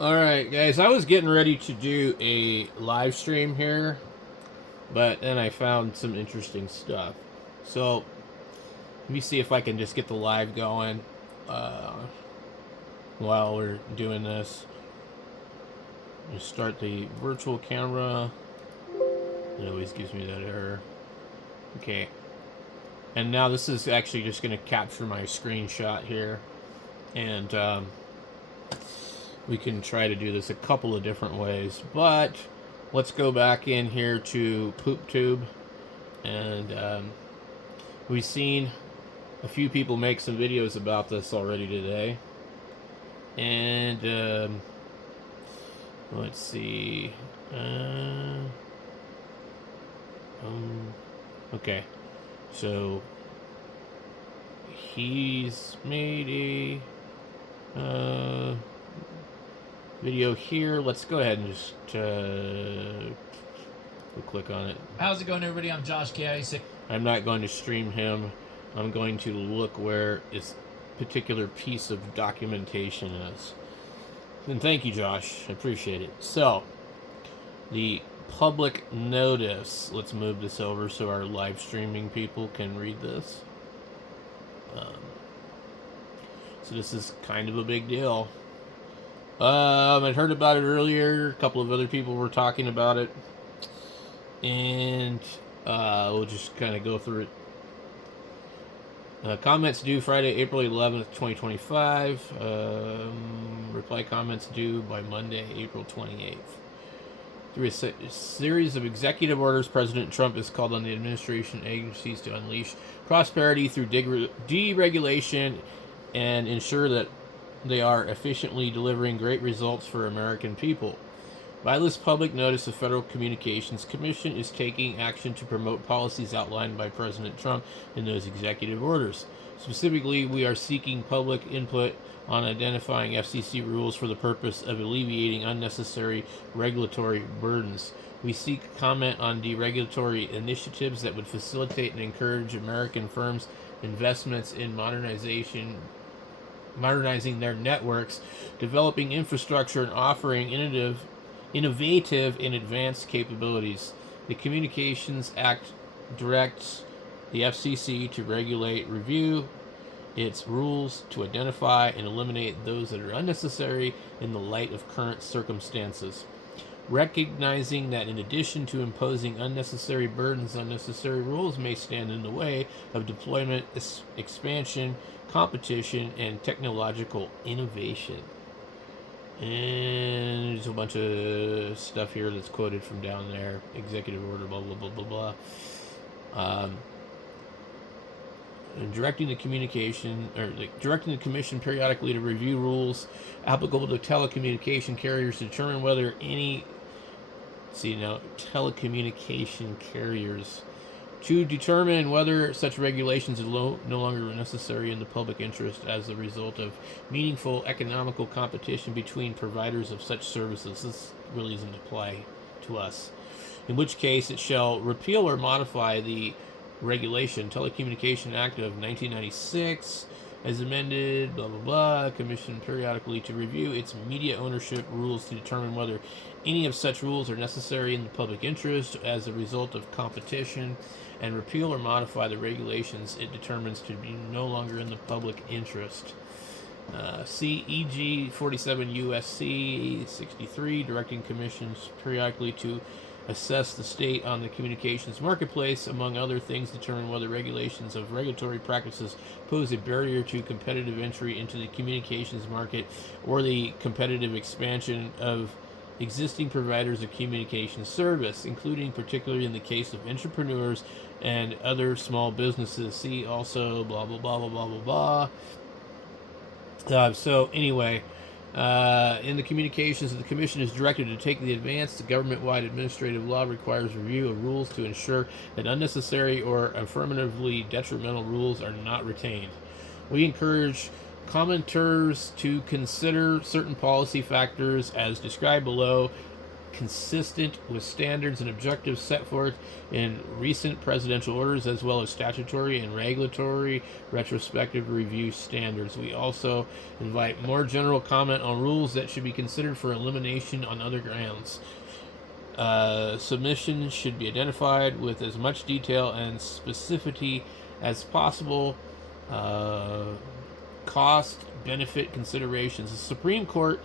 Alright, guys, I was getting ready to do a live stream here, but then I found some interesting stuff. So, let me see if I can just get the live going uh, while we're doing this. Just start the virtual camera. It always gives me that error. Okay. And now this is actually just going to capture my screenshot here. And we can try to do this a couple of different ways. But let's go back in here to PoopTube. And we've seen a few people make some videos about this already today. And let's see. Okay. So he's made a video here. Let's go ahead and just we'll click on it. How's it going, everybody? I'm Josh K. I'm not going to stream him. I'm going to look where this particular piece of documentation is. And thank you, Josh. I appreciate it. So, the public notice. Let's move this over so our live streaming people can read this. So this is kind of a big deal. I'd heard about it earlier. A couple of other people were talking about it. And we'll just kind of go through it. Comments due Friday, April 11th, 2025. Reply comments due by Monday, April 28th. Through a series of executive orders, President Trump has called on the administration agencies to unleash prosperity through deregulation and ensure that they are efficiently delivering great results for American people. By this public notice, the Federal Communications Commission is taking action to promote policies outlined by President Trump in those executive orders. Specifically, we are seeking public input on identifying FCC rules for the purpose of alleviating unnecessary regulatory burdens. We seek comment on deregulatory initiatives that would facilitate and encourage American firms' investments in modernizing their networks, developing infrastructure, and offering innovative and advanced capabilities. The Communications Act directs the FCC to regulate, review its rules to identify and eliminate those that are unnecessary in the light of current circumstances. Recognizing that in addition to imposing unnecessary burdens, unnecessary rules may stand in the way of deployment, expansion, competition, and technological innovation. And there's a bunch of stuff here that's quoted from down there. Executive order, blah, blah, blah, blah, blah. And directing the commission periodically to review rules applicable to telecommunication carriers to determine whether telecommunication carriers to determine whether such regulations are no longer necessary in the public interest as a result of meaningful economical competition between providers of such services. This really doesn't apply to us. In which case, it shall repeal or modify the Regulation, Telecommunication Act of 1996, as amended, blah, blah, blah. Commission periodically to review its media ownership rules to determine whether any of such rules are necessary in the public interest as a result of competition, and repeal or modify the regulations it determines to be no longer in the public interest. CEG 47 USC 63, directing commissions periodically to assess the state on the communications marketplace, among other things, determine whether regulations of regulatory practices pose a barrier to competitive entry into the communications market or the competitive expansion of existing providers of communication service, including particularly in the case of entrepreneurs and other small businesses. See also blah blah blah blah blah blah blah. So anyway, in the communications, the Commission is directed to take the advanced government-wide administrative law requires review of rules to ensure that unnecessary or affirmatively detrimental rules are not retained. We encourage commenters to consider certain policy factors as described below consistent with standards and objectives set forth in recent presidential orders, as well as statutory and regulatory retrospective review standards. We also invite more general comment on rules that should be considered for elimination on other grounds. Submissions should be identified with as much detail and specificity as possible. Cost benefit considerations. The Supreme Court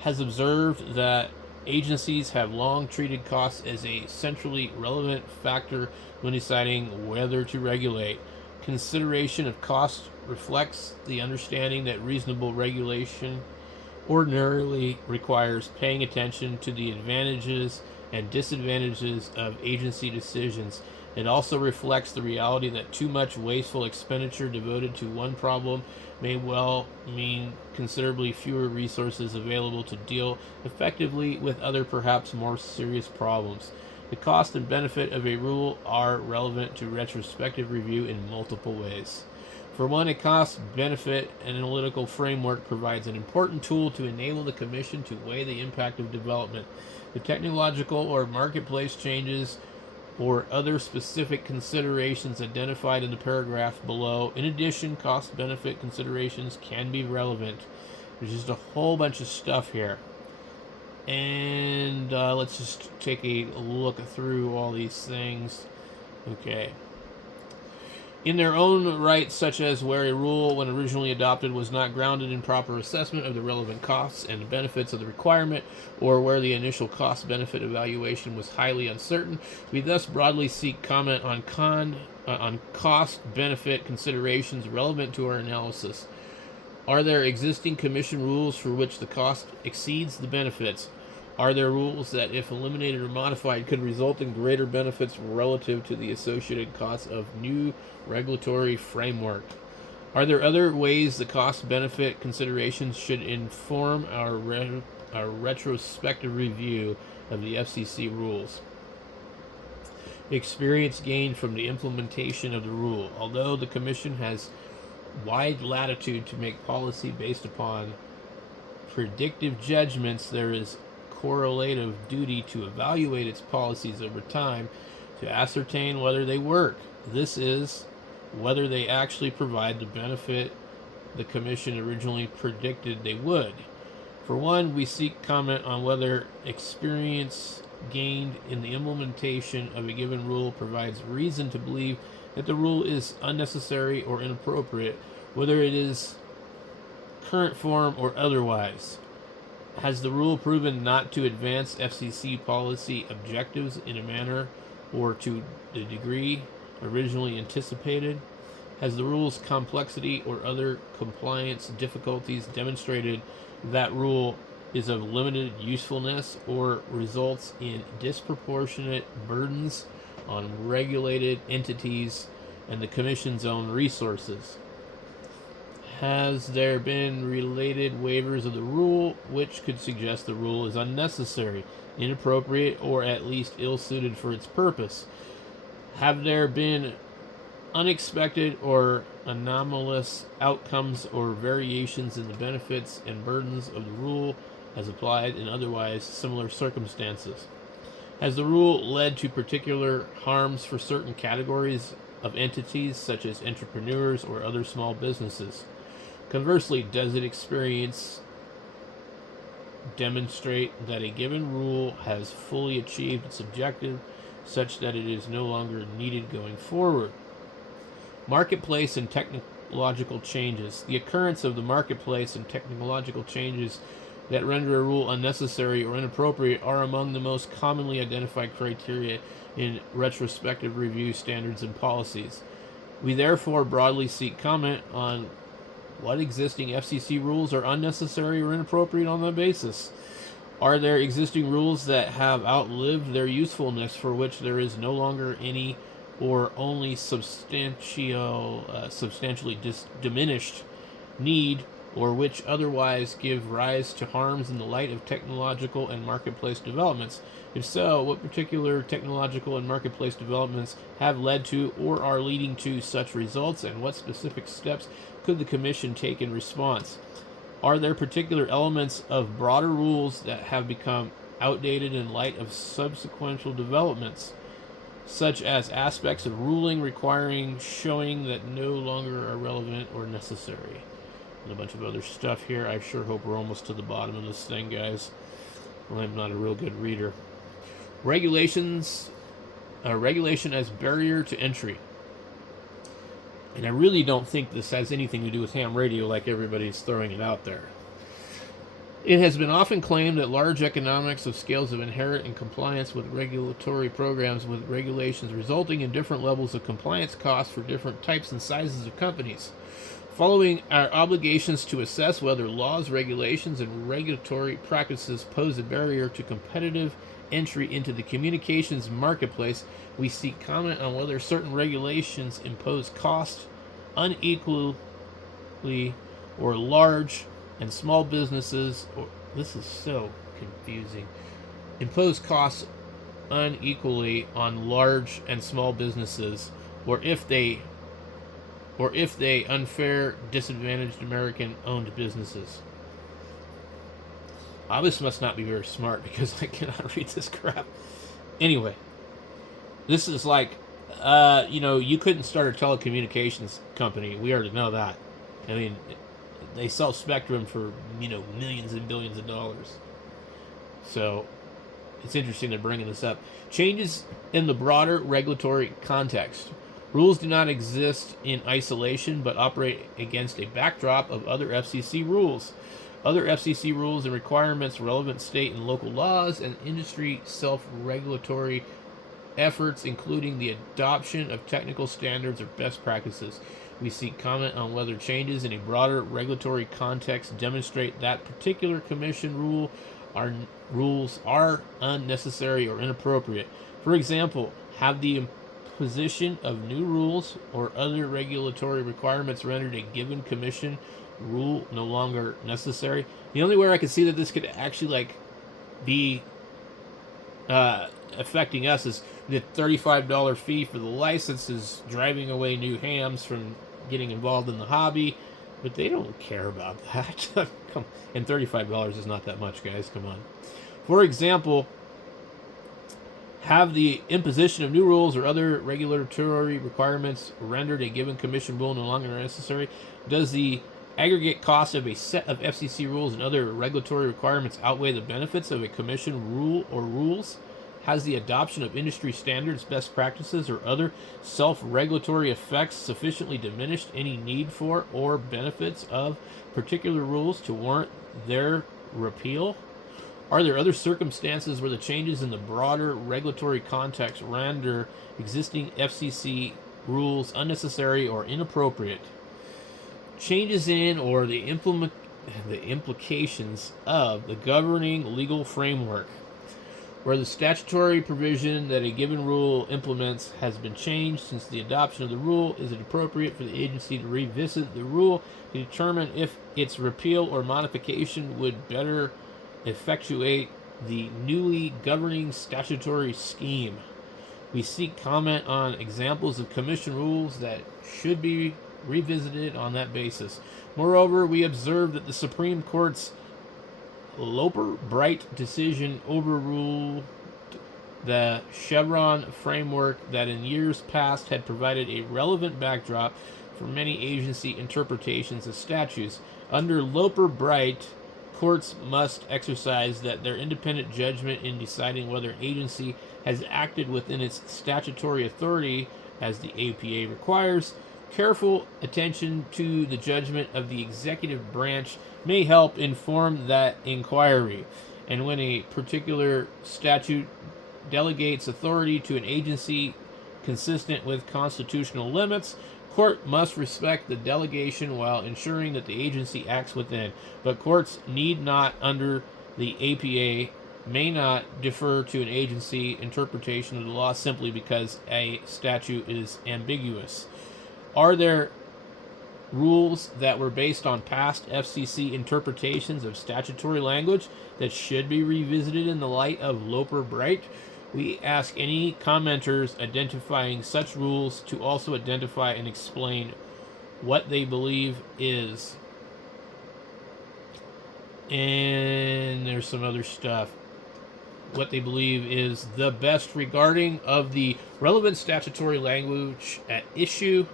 has observed that agencies have long treated costs as a centrally relevant factor when deciding whether to regulate. Consideration of cost reflects the understanding that reasonable regulation ordinarily requires paying attention to the advantages and disadvantages of agency decisions. It also reflects the reality that too much wasteful expenditure devoted to one problem may well mean considerably fewer resources available to deal effectively with other, perhaps more serious problems. The cost and benefit of a rule are relevant to retrospective review in multiple ways. For one, a cost-benefit analytical framework provides an important tool to enable the Commission to weigh the impact of development, the technological or marketplace changes, or other specific considerations identified in the paragraph below. In addition, cost-benefit considerations can be relevant. There's just a whole bunch of stuff here. And let's just take a look through all these things. Okay. In their own right, such as where a rule, when originally adopted, was not grounded in proper assessment of the relevant costs and benefits of the requirement, or where the initial cost-benefit evaluation was highly uncertain, we thus broadly seek comment on cost-benefit considerations relevant to our analysis. Are there existing Commission rules for which the cost exceeds the benefits? Are there rules that, if eliminated or modified, could result in greater benefits relative to the associated costs of new regulatory framework? Are there other ways the cost-benefit considerations should inform our retrospective review of the FCC rules? Experience gained from the implementation of the rule. Although the Commission has wide latitude to make policy based upon predictive judgments, there is correlative duty to evaluate its policies over time to ascertain whether they work. This is, whether they actually provide the benefit the Commission originally predicted they would. For one, we seek comment on whether experience gained in the implementation of a given rule provides reason to believe that the rule is unnecessary or inappropriate, whether it is current form or otherwise. Has the rule proven not to advance FCC policy objectives in a manner or to the degree originally anticipated? Has the rule's complexity or other compliance difficulties demonstrated that rule is of limited usefulness or results in disproportionate burdens on regulated entities and the Commission's own resources? Has there been related waivers of the rule which could suggest the rule is unnecessary, inappropriate, or at least ill-suited for its purpose? Have there been unexpected or anomalous outcomes or variations in the benefits and burdens of the rule as applied in otherwise similar circumstances? Has the rule led to particular harms for certain categories of entities, such as entrepreneurs or other small businesses? Conversely, does its experience demonstrate that a given rule has fully achieved its objective such that it is no longer needed going forward? Marketplace and technological changes. The occurrence of the marketplace and technological changes that render a rule unnecessary or inappropriate are among the most commonly identified criteria in retrospective review standards and policies. We therefore broadly seek comment on what existing FCC rules are unnecessary or inappropriate on that basis. Are there existing rules that have outlived their usefulness for which there is no longer any or only substantially diminished need, or which otherwise give rise to harms in the light of technological and marketplace developments? If so, what particular technological and marketplace developments have led to or are leading to such results, and what specific steps could the Commission take in response? Are there particular elements of broader rules that have become outdated in light of subsequent developments, such as aspects of ruling requiring showing that no longer are relevant or necessary. And a bunch of other stuff here. I sure hope we're almost to the bottom of this thing, guys. I'm not a real good reader. Regulation as barrier to entry. And I really don't think this has anything to do with ham radio like everybody's throwing it out there. It has been often claimed that large economics of scales of inherent in compliance with regulatory programs with regulations, resulting in different levels of compliance costs for different types and sizes of companies. Following our obligations to assess whether laws, regulations, and regulatory practices pose a barrier to competitive entry into the communications marketplace, we seek comment on whether certain regulations impose costs unequally or large and small businesses, or this is so confusing, impose costs unequally on large and small businesses, or if they unfair disadvantaged American owned businesses. This must not be very smart because I cannot read this crap. Anyway, this is like you couldn't start a telecommunications company. We already know that. I mean, they sell spectrum for millions and billions of dollars. So it's interesting they're bringing this up. Changes in the broader regulatory context. Rules do not exist in isolation, but operate against a backdrop of other FCC rules. Other FCC rules and requirements, relevant state and local laws, and industry self-regulatory efforts, including the adoption of technical standards or best practices. We seek comment on whether changes in a broader regulatory context demonstrate that particular commission rules are unnecessary or inappropriate. For example, have the imposition of new rules or other regulatory requirements rendered a given commission rule no longer necessary? The only way I could see that this could actually be affecting us is the $35 fee for the license is driving away new hams from getting involved in the hobby, but they don't care about that. And $35 is not that much, guys. Come on. For example, have the imposition of new rules or other regulatory requirements rendered a given commission rule no longer necessary? Does the aggregate cost of a set of FCC rules and other regulatory requirements outweigh the benefits of a commission rule or rules? Has the adoption of industry standards, best practices, or other self-regulatory effects sufficiently diminished any need for or benefits of particular rules to warrant their repeal? Are there other circumstances where the changes in the broader regulatory context render existing FCC rules unnecessary or inappropriate? Changes in or the implications of the governing legal framework, where the statutory provision that a given rule implements has been changed since the adoption of the rule. Is it appropriate for the agency to revisit the rule to determine if its repeal or modification would better effectuate the newly governing statutory scheme? We seek comment on examples of commission rules that should be revisited on that basis. Moreover, we observe that the Supreme Court's Loper-Bright decision overruled the Chevron framework that in years past had provided a relevant backdrop for many agency interpretations of statutes. Under Loper-Bright, courts must exercise their independent judgment in deciding whether an agency has acted within its statutory authority as the APA requires. Careful attention to the judgment of the executive branch may help inform that inquiry. And when a particular statute delegates authority to an agency consistent with constitutional limits, court must respect the delegation while ensuring that the agency acts within. But courts need not, under the APA, may not defer to an agency interpretation of the law simply because a statute is ambiguous. Are there rules that were based on past FCC interpretations of statutory language that should be revisited in the light of Loper-Bright? We ask any commenters identifying such rules to also identify and explain what they believe is. And there's some other stuff. what they believe is the best regarding of the relevant statutory language at issue.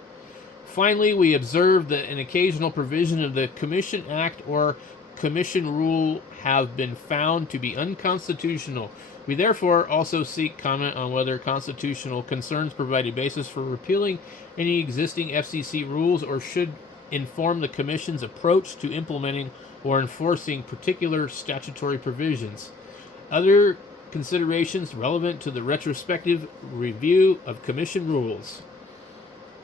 Finally, we observe that an occasional provision of the Commission Act or Commission Rule have been found to be unconstitutional. We therefore also seek comment on whether constitutional concerns provide a basis for repealing any existing FCC rules or should inform the Commission's approach to implementing or enforcing particular statutory provisions. Other considerations relevant to the retrospective review of Commission rules.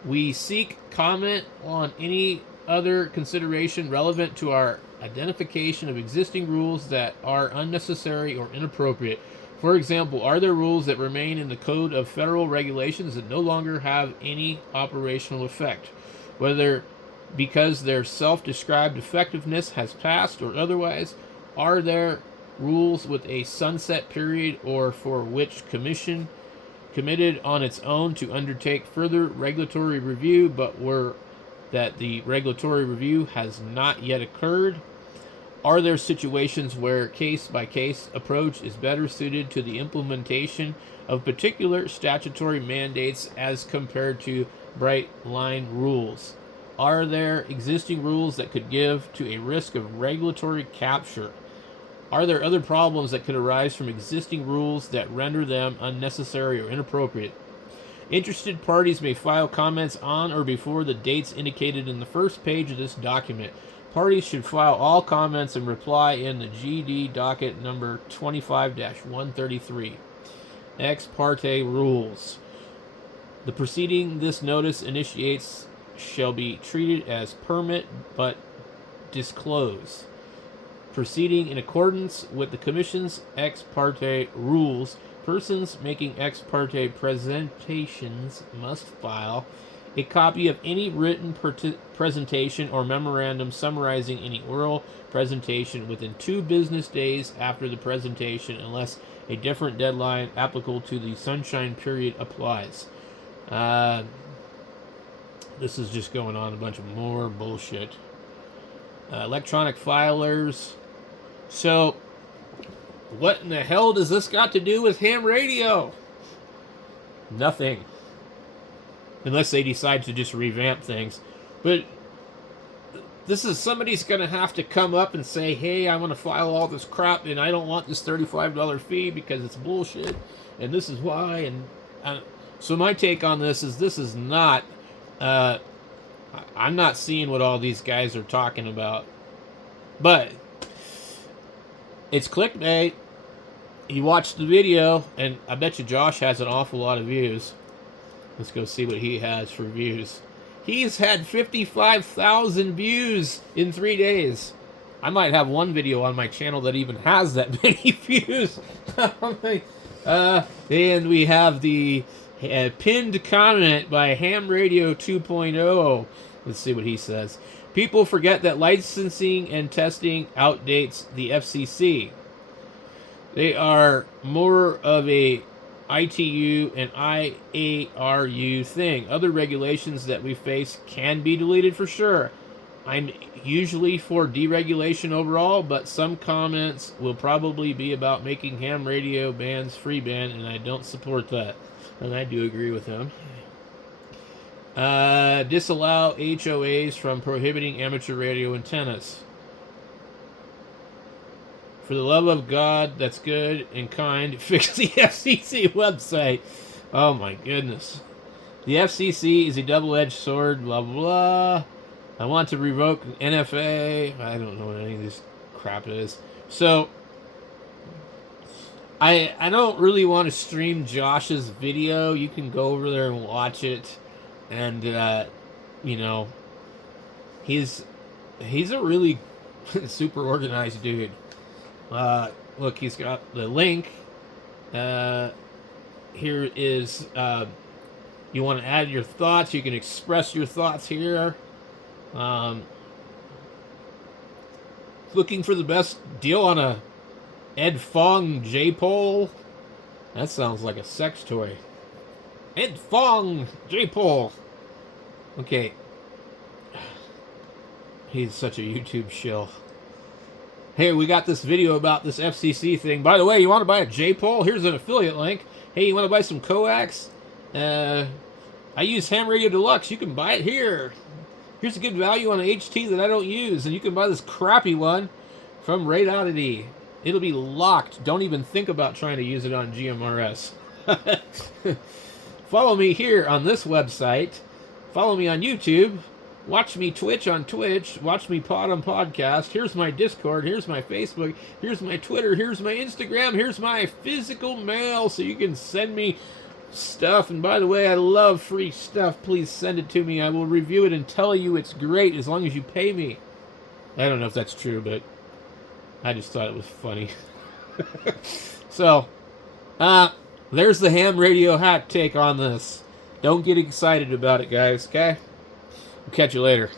We seek comment on any other consideration relevant to our identification of existing rules that are unnecessary or inappropriate. For example, are there rules that remain in the Code of Federal Regulations that no longer have any operational effect, whether because their self-described effectiveness has passed or otherwise? Are there rules with a sunset period or for which Commission committed on its own to undertake further regulatory review, but were that the regulatory review has not yet occurred? Are there situations where case-by-case approach is better suited to the implementation of particular statutory mandates as compared to bright-line rules? Are there existing rules that could give to a risk of regulatory capture? Are there other problems that could arise from existing rules that render them unnecessary or inappropriate? Interested parties may file comments on or before the dates indicated in the first page of this document. Parties should file all comments and reply in the GD docket number 25-133. Ex parte rules. The proceeding this notice initiates shall be treated as permit but disclose. Proceeding in accordance with the Commission's ex parte rules, persons making ex parte presentations must file a copy of any written presentation or memorandum summarizing any oral presentation within 2 business days after the presentation, unless a different deadline applicable to the sunshine period applies. This is just going on a bunch of more bullshit. Electronic filers. So, what in the hell does this got to do with ham radio? Nothing. Unless they decide to just revamp things. But this is somebody's going to have to come up and say, hey, I want to file all this crap and I don't want this $35 fee because it's bullshit. And this is why. And so my take on this is not... I'm not seeing what all these guys are talking about. But it's clickbait. You watch the video, and I bet you Josh has an awful lot of views. Let's go see what he has for views. He's had 55,000 views in 3 days. I might have one video on my channel that even has that many views. And we have the pinned comment by Ham Radio 2.0. Let's see what he says. People forget that licensing and testing outdates the FCC. They are more of a ITU and IARU thing. Other regulations that we face can be deleted for sure. I'm usually for deregulation overall, but some comments will probably be about making ham radio bands free band, and I don't support that. And I do agree with him. Disallow HOAs from prohibiting amateur radio antennas. For the love of God, that's good and kind, fix the FCC website. Oh my goodness. The FCC is a double-edged sword, blah, blah, blah. I want to revoke NFA. I don't know what any of this crap is. So, I don't really want to stream Josh's video. You can go over there and watch it. And, you know, he's a really super organized dude. Look, he's got the link. Here is, you want to add your thoughts. You can express your thoughts here. Looking for the best deal on a Ed Fong J-pole? That sounds like a sex toy. Ed Fong J-pole. Okay. He's such a YouTube shill. Hey, we got this video about this FCC thing. By the way, you want to buy a J-pole? Here's an affiliate link. Hey, you want to buy some coax? I use Ham Radio Deluxe. You can buy it here. Here's a good value on an HT that I don't use, and you can buy this crappy one from Rateoddity. It'll be locked. Don't even think about trying to use it on GMRS. Follow me here on this website. Follow me on YouTube. Watch me Twitch on Twitch. Watch me pod on podcast. Here's my Discord. Here's my Facebook. Here's my Twitter. Here's my Instagram. Here's my physical mail so you can send me stuff. And by the way, I love free stuff. Please send it to me. I will review it and tell you it's great as long as you pay me. I don't know if that's true, but I just thought it was funny. So, there's the Ham Radio Hack take on this. Don't get excited about it, guys, okay? We'll catch you later.